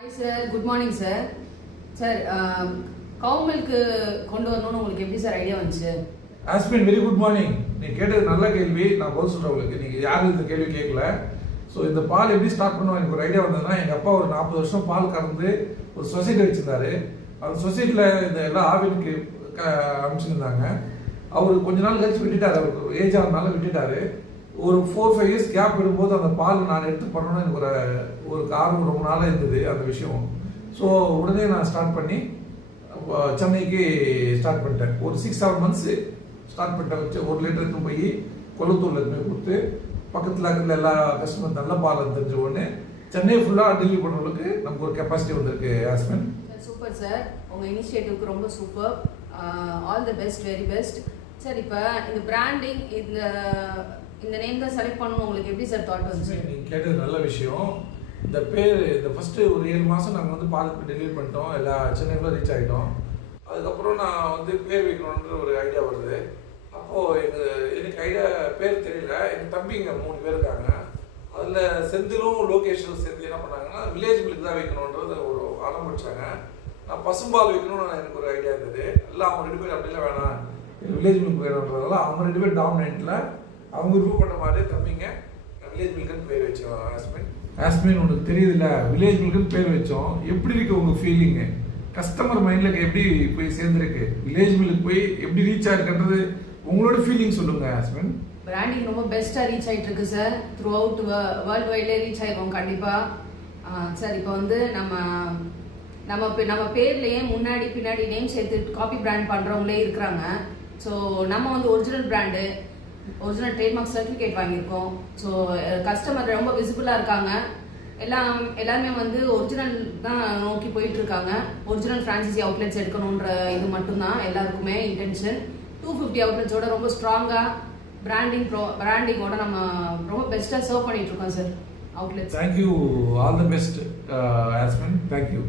Hi sir, good morning sir. Sir, cow milk கொண்டு வரணும்னு உங்களுக்கு எப்படி சார் ஐடியா வந்துச்சு? ஆஸ்பின் வெரி குட் மார்னிங். நீ கேட்டது நல்ல கேள்வி. நான் பதில் சொல்றேன் உங்களுக்கு. நீங்க யாரும் இந்த கேள்வி கேட்கல. ஸோ இந்த பால் எப்படி ஸ்டார்ட் பண்ணுவோம் எனக்கு ஒரு ஐடியா வந்ததுன்னா, எங்கள் அப்பா ஒரு 40 வருஷம் பால் கறந்து ஒரு சொசைட்டி வச்சிருந்தாரு. அந்த சொசைட்டியில் இந்த எல்லாம் ஆவினுக்கு அமைச்சிருந்தாங்க. அவர் கொஞ்ச நாள் கழிச்சு விட்டுட்டாரு. அவருக்கு ஒரு ஏஜ் ஆனதுனால விட்டுட்டாரு. ஒரு 4-5 இயர்ஸ் கேப் விடும்போது அந்த பால் நான் எடுத்து பண்ணணும்னு எனக்கு ஒரு காரணம் ரொம்ப நாளாக இருந்தது அந்த விஷயம். ஸோ உடனே நான் ஸ்டார்ட் பண்ணி சென்னைக்கு ஸ்டார்ட் பண்ணிட்டேன். ஒரு 6-7 மந்த்ஸு ஸ்டார்ட் பண்ணிட்டேன். வச்சு 1 லிட்டருக்கு போய் கொளத்தூரில் எதுவுமே கொடுத்து பக்கத்தில் இருக்கிற எல்லா கஸ்டமர் நல்ல பால் தெரிஞ்ச உடனே சென்னை ஃபுல்லாக டெலிவரி பண்ணுறதுக்கு நமக்கு ஒரு கெப்பாசிட்டி வந்திருக்கு. ஆஸ்மின் சூப்பர் சார், உங்கள் இனிஷியேட்டிவ்க்கு ரொம்ப super. All the best, very best sir. இப்போ இந்த பிராண்டிங் இந்த நேம் தான் செலக்ட் பண்ணணும் உங்களுக்கு எப்படி சார் தாட் வந்துச்சு? நீங்கள் கேட்டது நல்ல விஷயம். இந்த பேர் இந்த ஃபஸ்ட்டு ஒரு 7 மாதம் நாங்கள் வந்து பாலுக்கு டெலிவரி பண்ணிட்டோம். எல்லா சென்னைக்குள்ள ரீச் ஆகிட்டோம். அதுக்கப்புறம் நான் வந்து பேர் வைக்கணுன்ற ஒரு ஐடியா வருது. அப்போது எனக்கு ஐடியா பேர் தெரியல. எங்கள் தம்பிங்க 3 பேர் இருக்காங்க. அதில் செந்திலும் லோகேஷும் சேர்ந்து என்ன பண்ணாங்கன்னா வில்லேஜ் மில்க் தான் வைக்கணுன்றது ஒரு ஆரம்பிச்சாங்க. நான் பசும்பால் வைக்கணும்னு எனக்கு ஒரு ஐடியா இருந்தது. எல்லாம் அவங்க 2 பேர் அப்படிலாம் வேணாம், வில்லேஜ் மில்க் வேணுன்றதால அவங்க 2 பேர் டாமினேட்டில் அவங்க ரிவ்யூ பண்ண மாதிரி தம்பிங்க வில்லேஜ் மில்க்குன்னு பேர் வச்சோம். ஆஸ்மின் உனக்கு தெரியுதுல்ல, வில்லேஜ் மில்க்குன்னு பேர் வச்சோம். எப்படி இருக்கு உங்கள் ஃபீலிங்கு? கஸ்டமர் மைண்டில் எப்படி போய் சேர்ந்துருக்கு? வில்லேஜ் மில்க் போய் எப்படி ரீச் ஆகிருக்குன்றது உங்களோட ஃபீலிங் சொல்லுங்க ஆஸ்மின். பிராண்டிங் ரொம்ப பெஸ்ட்டாக ரீச் ஆகிட்டு இருக்கு சார். த்ரூ அவுட் வேர்ல்டு வைட்லேயே ரீச் ஆகிருக்கோம் கண்டிப்பாக சார். இப்போ வந்து நம்ம பேர்லேயே முன்னாடி பின்னாடி நேம் சேர்த்து காப்பி பிராண்ட் பண்ணுறவங்களே இருக்கிறாங்க. ஸோ நம்ம வந்து original brand, original trademark certificate வாங்கியிருக்கோம். ஸோ கஸ்டமர் ரொம்ப விசிபிளாக இருக்காங்க. எல்லாருமே வந்து ஒரிஜினல் தான் நோக்கி போயிட்டு இருக்காங்க. ஒரிஜினல் ஃப்ரான்சைசி அவுட்லெட்ஸ் எடுக்கணுன்ற இது மட்டும்தான் எல்லாருக்குமே இன்டென்ஷன். 250 அவுட்லெட்ஸோட ரொம்ப ஸ்ட்ராங்காக பிராண்டிங்கோட நம்ம ரொம்ப பெஸ்ட்டாக சர்வ் பண்ணிட்டு இருக்கோம் sir outlets. Thank you, all the best ஆஸ்மின். தேங்க்யூ.